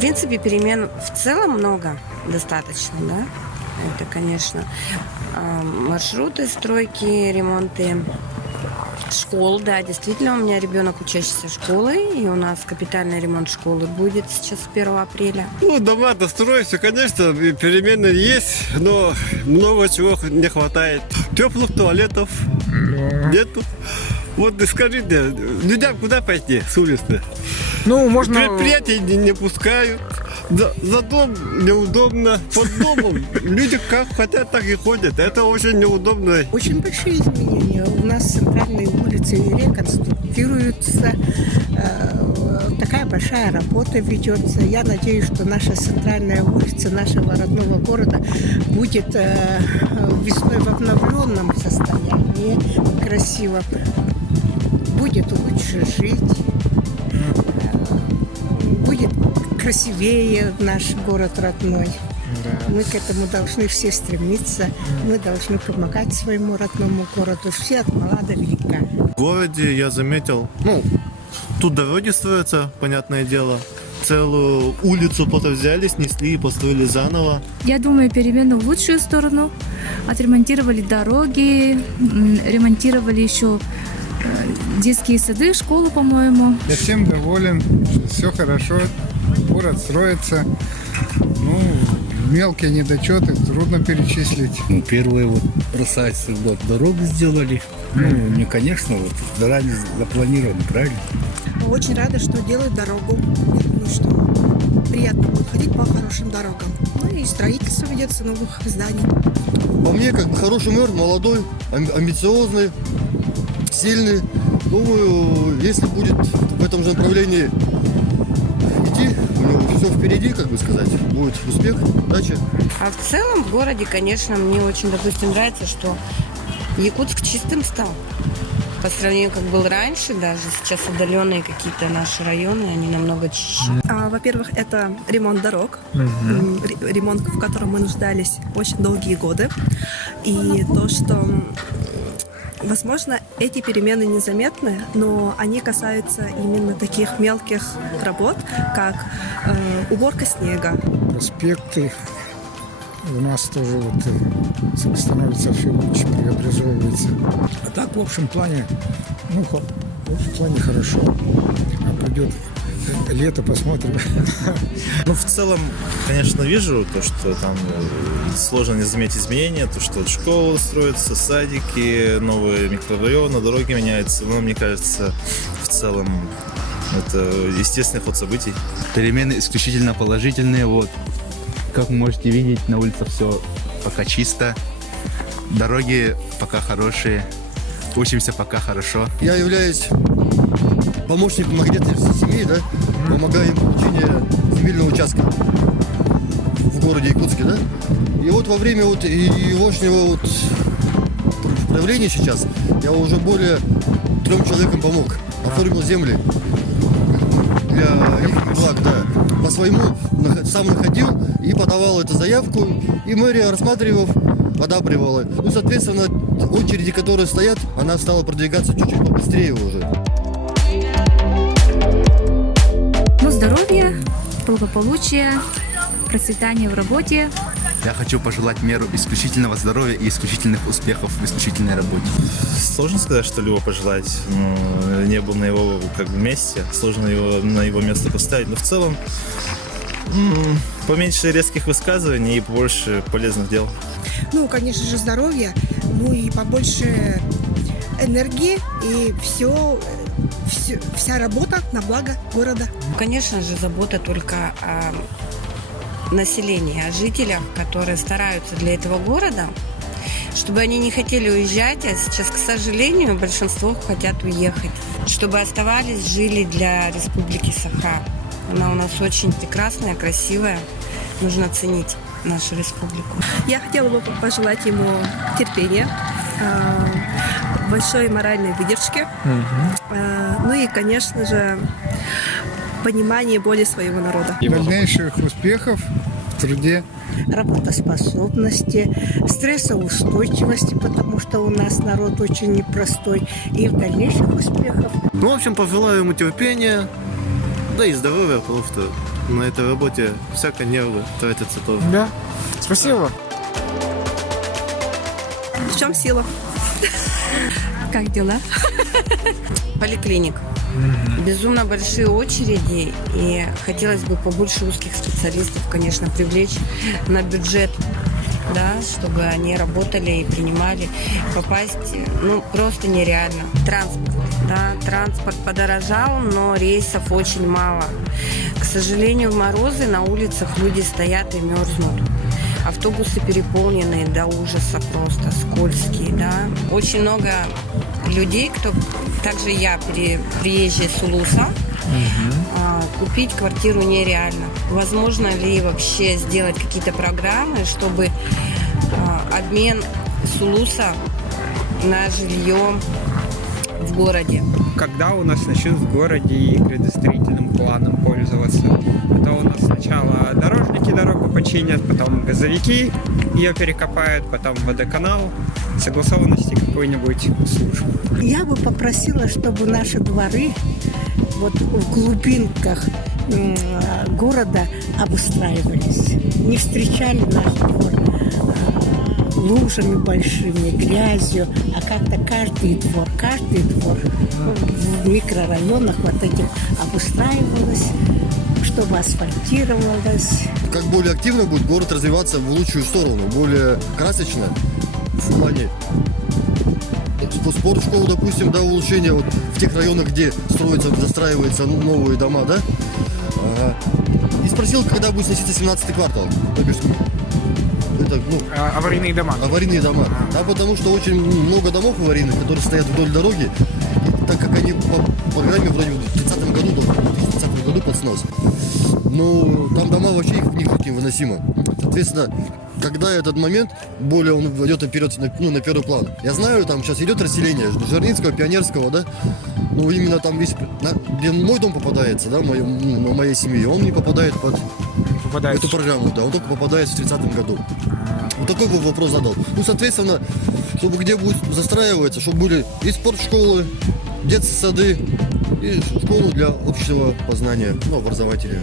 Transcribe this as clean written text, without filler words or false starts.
принципе, перемен в целом много, достаточно, да. Это, конечно, маршруты, стройки, ремонты школ. Да, действительно, у меня ребенок учащийся школы, и у нас капитальный ремонт школы будет сейчас с 1 апреля. Ну, дома-то строятся, конечно, и перемены есть, но много чего не хватает. Теплых туалетов нету. Вот скажите, людям куда пойти с улицы? Ну, можно... Предприятия не пускают. За дом неудобно. Под домом люди как хотят, так и ходят. Это очень неудобно. Очень большие изменения. У нас центральные улицы реконструируются. Такая большая работа ведется. Я надеюсь, что наша центральная улица нашего родного города будет весной в обновленном состоянии. Красиво. Будет лучше жить. Будет красивее наш город родной. Да. Мы к этому должны все стремиться. Мы должны помогать своему родному городу. Все от мала до велика. В городе я заметил, тут дороги строятся, понятное дело. Целую улицу потом взяли, снесли и построили заново. Я думаю, перемены в лучшую сторону. Отремонтировали дороги, ремонтировали еще детские сады, школу, по-моему. Я всем доволен, все хорошо, город строится. Мелкие недочеты трудно перечислить. Первые бросаются дорогу сделали. Не, конечно, заранее запланировано, правильно? Очень рада, что делают дорогу. Я думаю, что приятно будет ходить по хорошим дорогам. И строительство ведется новых зданий. По мне, как хороший мэр, молодой, амбициозный, сильный. Думаю, если будет в этом же направлении идти, у него все впереди, как бы сказать, будет успех, удача. А в целом в городе, конечно, мне очень, допустим, нравится, что Якутск чистым стал. По сравнению, как был раньше, даже сейчас отдаленные какие-то наши районы, они намного чище. Во-первых, это ремонт дорог, ремонт, в котором мы нуждались очень долгие годы. И то, что, возможно, эти перемены незаметны, но они касаются именно таких мелких работ, как уборка снега. Проспекты у нас тоже становится все лучше, преобразовывается. А так, в общем плане, хорошо. А придет лето, посмотрим. В целом, конечно, вижу то, что там сложно не заметить изменения, то, что школы строятся, садики, новые микрорайоны, дороги меняются. Но мне кажется, в целом, это естественный ход событий. Перемены исключительно положительные. Как вы можете видеть, на улице все пока чисто. Дороги пока хорошие. Учимся пока хорошо. Я являюсь помощником многодетной семьи, да? Помогаю им в получении земельного участка в городе Якутске, да? И во время егошнего правления сейчас я уже более 3 человекам помог. Оформил земли для их благ, да. По своему сам находил и подавал эту заявку, и мэрия, рассматривав, одабривала. Соответственно, очереди, которые стоят, она стала продвигаться чуть-чуть побыстрее уже. Здоровья, благополучия, процветания в работе. Я хочу пожелать мэру исключительного здоровья и исключительных успехов в исключительной работе. Сложно сказать, что-либо пожелать. Не был на его месте. Сложно его на его место поставить. Но в целом поменьше резких высказываний и побольше полезных дел. Конечно же, здоровья, и побольше энергии, и вся работа на благо города. Конечно же, забота только о населении, о жителях, которые стараются для этого города, чтобы они не хотели уезжать, а сейчас, к сожалению, большинство хотят уехать, чтобы оставались, жили для Республики Саха. Она у нас очень прекрасная, красивая, нужно ценить нашу республику. Я хотела бы пожелать ему терпения, большой моральной выдержки, и, конечно же, понимания боли своего народа. Дальнейших успехов в труде. Работоспособности, стрессоустойчивости, потому что у нас народ очень непростой, и в дальнейших успехов. В общем, пожелаю ему терпения, да и здоровья, потому что на этой работе всякое нервы тратится тоже. Да. Спасибо. В чем сила? Как дела? Поликлиник. Безумно большие очереди, и хотелось бы побольше узких специалистов, конечно, привлечь на бюджет, да, чтобы они работали и принимали. Попасть, просто нереально. Транспорт подорожал, но рейсов очень мало. К сожалению, в морозы на улицах люди стоят и мерзнут. Автобусы переполненные до ужаса просто, скользкие, да. Очень много людей, кто, также я, приезжий с Улуса, купить квартиру нереально. Возможно ли вообще сделать какие-то программы, чтобы обмен с Улуса на жилье в городе? Когда у нас начнут в городе и градостроительным планом пользоваться? Это у нас сначала дорожники дорогу починят, потом газовики ее перекопают, потом водоканал, согласованности какой-нибудь службы. Я бы попросила, чтобы наши дворы вот в глубинках города обустраивались. Не встречали наш двор лужами большими, грязью, а как-то каждый двор в микрорайонах вот этих обустраивалось, чтобы асфальтировалось. Как более активно будет город развиваться в лучшую сторону, более красочно в плане спортшколу, допустим, да, улучшение вот в тех районах, где застраиваются новые дома, да. И спросил, когда будет сноситься 17-й квартал. Это, Аварийные дома. Аварийные дома. Да, потому что очень много домов аварийных, которые стоят вдоль дороги, и так как они по программе вроде в 2030 году под снос. Но там дома вообще в них невыносимо. Соответственно, когда этот момент, более он идет вперед, на первый план. Я знаю, там сейчас идет расселение Жирницкого, Пионерского, да, но именно там весь, где мой дом попадается, да, моей семьи, он не попадает под эту программу, да, он только попадает в 30-м году. Вот такой вопрос задал. соответственно, чтобы где будет застраиваться, чтобы были и спортшколы, детские сады, и школу для общего познания, образовательного.